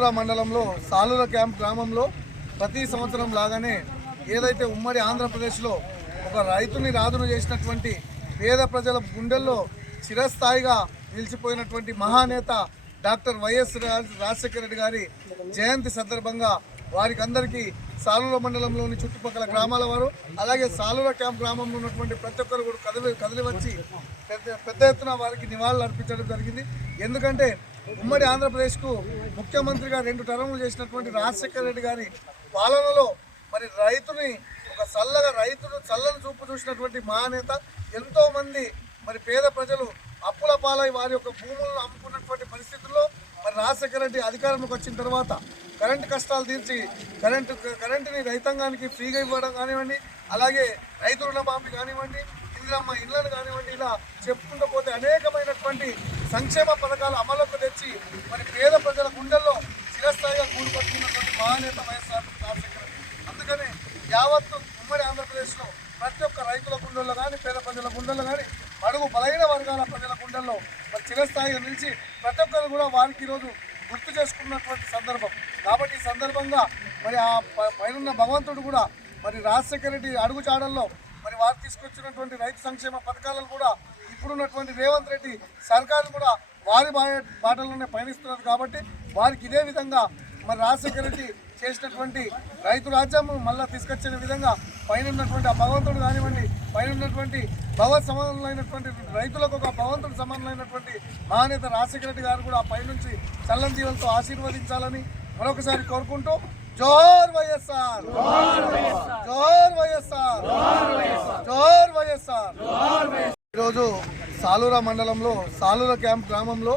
సాలూర మండలంలో సాలూర క్యాంప్ గ్రామంలో ప్రతి సంవత్సరం లాగానే ఏదైతే ఉమ్మడి ఆంధ్రప్రదేశ్లో ఒక రైతుని రాజును చేసినటువంటి పేద ప్రజల గుండెల్లో చిరస్థాయిగా నిలిచిపోయినటువంటి మహానేత డాక్టర్ వైఎస్ రాజశేఖర రెడ్డి గారి జయంతి సందర్భంగా వారికి అందరికీ సాలూర మండలంలోని చుట్టుపక్కల గ్రామాల వారు అలాగే సాలూర క్యాంప్ గ్రామంలో ఉన్నటువంటి ప్రతి ఒక్కరు కూడా కదిలి వచ్చి పెద్ద ఎత్తున వారికి నివాళులు అర్పించడం జరిగింది. ఎందుకంటే ఉమ్మడి ఆంధ్రప్రదేశ్కు ముఖ్యమంత్రిగా 2 టర్ములు చేసినటువంటి రాజశేఖర రెడ్డి గారి పాలనలో మరి రైతుని ఒక చల్లని చూపు చూసినటువంటి మహానేత, ఎంతోమంది మరి పేద ప్రజలు అప్పుల పాలై వారి యొక్క భూములను అమ్ముకున్నటువంటి పరిస్థితుల్లో మరి రాజశేఖర రెడ్డి అధికారంలోకి వచ్చిన తర్వాత కరెంటు కష్టాలు తీర్చి కరెంటుని రైతాంగానికి ఫ్రీగా ఇవ్వడం కానివ్వండి, అలాగే రైతు రుణమాఫీ కానివ్వండి, ఇందిరమ్మ ఇళ్లను కానివ్వండి, ఇలా చెప్పుకుంటూ పోతే అనేకమైనటువంటి సంక్షేమ పథకాలు అమలుకు తెచ్చి మరి పేద ప్రజల గుండెల్లో చిరస్థాయిగా కూడుకొట్టుకున్నటువంటి మహానేత వైఎస్ఆర్ రాజశేఖర రెడ్డి. అందుకనే యావత్తు ఉమ్మడి ఆంధ్రప్రదేశ్లో ప్రతి ఒక్క రైతుల గుండెల్లో కానీ, పేద ప్రజల గుండెల్లో కానీ, అడుగు బలహీన వర్గాల ప్రజల గుండెల్లో మరి చిరస్థాయిగా నిలిచి ప్రతి ఒక్కరు కూడా వారికి ఈరోజు గుర్తు చేసుకున్నటువంటి సందర్భం. కాబట్టి ఈ సందర్భంగా మరి ఆ పైన భగవంతుడు కూడా మరి రాజశేఖర రెడ్డి అడుగుచాడల్లో మరి వారు తీసుకొచ్చినటువంటి రైతు సంక్షేమ పథకాలను కూడా ఇప్పుడున్నటువంటి రేవంత్ రెడ్డి సర్కారు కూడా వారి బాటల్లోనే పయనిస్తున్నారు. కాబట్టి వారికి ఇదే విధంగా మరి రాజశేఖర రెడ్డి చేసినటువంటి రైతు రాజ్యం మళ్ళీ తీసుకొచ్చిన విధంగా పైన ఉన్నటువంటి ఆ భగవంతుడు కానివ్వండి, పైన ఉన్నటువంటి భగవత్ సమానులైనటువంటి రైతులకు ఒక భగవంతుడు సమానులైనటువంటి మహానేత రాజశేఖర రెడ్డి గారు కూడా పైనుంచి చల్లని జీవులతో ఆశీర్వదించాలని మరొకసారి కోరుకుంటూ జోహార్ వైఎస్ఆర్, జోహార్ వైఎస్ఆర్, జోహార్ వైఎస్ఆర్. ఈరోజు సాలూర మండలంలో సాలూర క్యాంప్ గ్రామంలో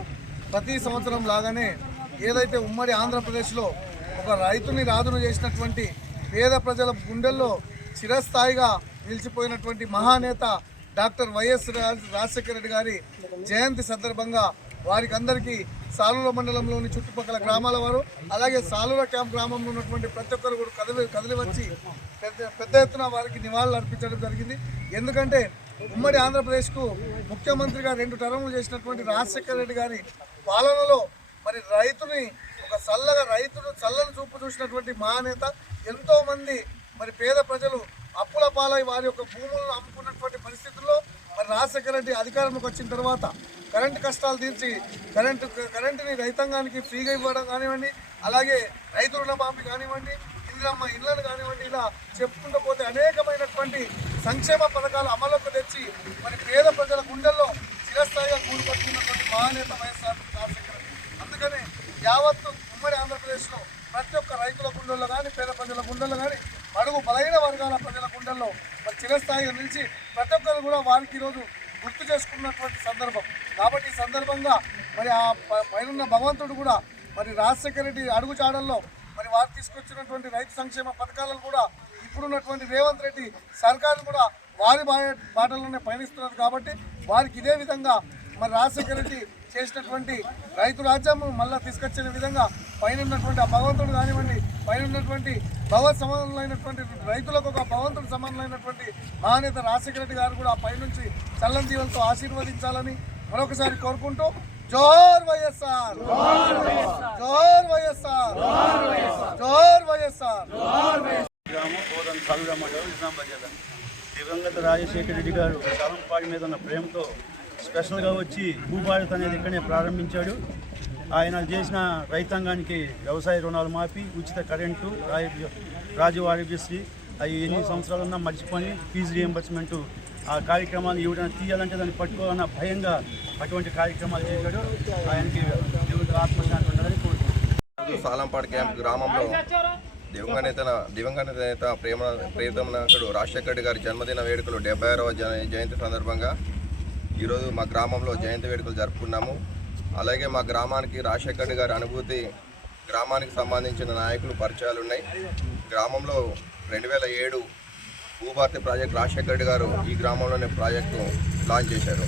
ప్రతి సంవత్సరం లాగానే ఏదైతే ఉమ్మడి ఆంధ్రప్రదేశ్లో ఒక రైతుని రాజును చేసినటువంటి పేద ప్రజల గుండెల్లో చిరస్థాయిగా నిలిచిపోయినటువంటి మహానేత డాక్టర్ వైఎస్ రాజశేఖర రెడ్డి గారి జయంతి సందర్భంగా వారికి అందరికీ సాలూర మండలంలోని చుట్టుపక్కల గ్రామాల వారు అలాగే సాలూర క్యాంప్ గ్రామంలో ఉన్నటువంటి ప్రతి ఒక్కరు కూడా కదిలి వచ్చి పెద్ద ఎత్తున వారికి నివాళులు అర్పించడం జరిగింది. ఎందుకంటే ఉమ్మడి ఆంధ్రప్రదేశ్కు ముఖ్యమంత్రిగా 2 టర్ములు చేసినటువంటి రాజశేఖర రెడ్డి గారి పాలనలో మరి రైతుని ఒక చల్లని చూపు చూసినటువంటి మహానేత, ఎంతోమంది మరి పేద ప్రజలు అప్పుల పాలై వారి యొక్క భూములను అమ్ముకున్నటువంటి పరిస్థితుల్లో మరి రాజశేఖర రెడ్డి అధికారంలోకి వచ్చిన తర్వాత కరెంటు కష్టాలు తీర్చి కరెంటుని రైతాంగానికి ఫ్రీగా ఇవ్వడం కానివ్వండి, అలాగే రైతు రుణమాఫీ కానివ్వండి, ఇందిరమ్మ ఇళ్లను కానివ్వండి, ఇలా చెప్పుకుంటూ పోతే అనేకమైనటువంటి సంక్షేమ పథకాలు అమలుకు తెచ్చి మరి పేద ప్రజల గుండెల్లో చిరస్థాయిగా కూడుకొట్టుకున్నటువంటి మహానేత వైఎస్ఆర్ రాజశేఖర రెడ్డి. అందుకనే యావత్తు ఉమ్మడి ఆంధ్రప్రదేశ్లో ప్రతి ఒక్క రైతుల గుండెల్లో కానీ, పేద ప్రజల గుండెల్లో కానీ, అడుగు బలహీన వర్గాల ప్రజల గుండెల్లో మరి చిరస్థాయిగా నిలిచి ప్రతి ఒక్కరు కూడా వారికి ఈరోజు గుర్తు చేసుకున్నటువంటి సందర్భం. కాబట్టి ఈ సందర్భంగా మరి ఆ పైన భగవంతుడు కూడా మరి రాజశేఖర రెడ్డి అడుగుచాడల్లో మరి వారు తీసుకొచ్చినటువంటి రైతు సంక్షేమ పథకాలను కూడా ఇప్పుడున్నటువంటి రేవంత్ రెడ్డి సర్కారు కూడా వారి బాటల్లోనే పయనిస్తున్నారు. కాబట్టి వారికి ఇదే విధంగా మరి రాజశేఖర రెడ్డి చేసినటువంటి రైతు రాజ్యం మళ్ళీ తీసుకొచ్చిన విధంగా పైన ఉన్నటువంటి ఆ భగవంతుడు కానివ్వండి, పైన ఉన్నటువంటి భగవత్ సమానులైనటువంటి రైతులకు ఒక భగవంతుడు సమానులైనటువంటి మహానేత రాజశేఖర రెడ్డి గారు కూడా పైనుంచి చల్లని జీవులతో ఆశీర్వదించాలని మరొకసారి కోరుకుంటూ జోహార్ వైఎస్ఆర్, జోహార్ వైఎస్ఆర్, జోహార్ వైఎస్ఆర్. దివంగత రాజశేఖర రెడ్డి గారు సాలంపాడి మీద ఉన్న ప్రేమతో స్పెషల్గా వచ్చి భూభారత్ అనేది ఇక్కడనే ప్రారంభించాడు. ఆయన చేసిన రైతాంగానికి వ్యవసాయ రుణాలు మాఫీ, ఉచిత కరెంటు, రాజీవ్ ఆరోగ్యశ్రీ అవి ఎన్ని సంవత్సరాలు ఉన్నా మర్చిపోయి ఫీజు రియంబర్స్మెంటు ఆ కార్యక్రమాలు ఎవరైనా తీయాలంటే దాన్ని పట్టుకోవాలన్న భయంగా అటువంటి కార్యక్రమాలు చేశాడు. ఆయనకి దేవుడు ఆత్మశాంతి ఉండాలని కోరుకుంటున్నాడు. సాలంపాడు క్యాంప్ గ్రామంలో దివంగత నేత ప్రియతమ నాయకుడు రాజశేఖర రెడ్డి గారి జన్మదిన వేడుకలు 76వ జయంతి సందర్భంగా ఈరోజు మా గ్రామంలో జయంతి వేడుకలు జరుపుకున్నాము. అలాగే మా గ్రామానికి రాజశేఖర రెడ్డి గారి అనుభూతి, గ్రామానికి సంబంధించిన నాయకులు పరిచయాలు ఉన్నాయి. గ్రామంలో 2007 భూభారతి ప్రాజెక్టు రాజశేఖర రెడ్డి గారు ఈ గ్రామంలోనే ప్రాజెక్టు లాంచ్ చేశారు.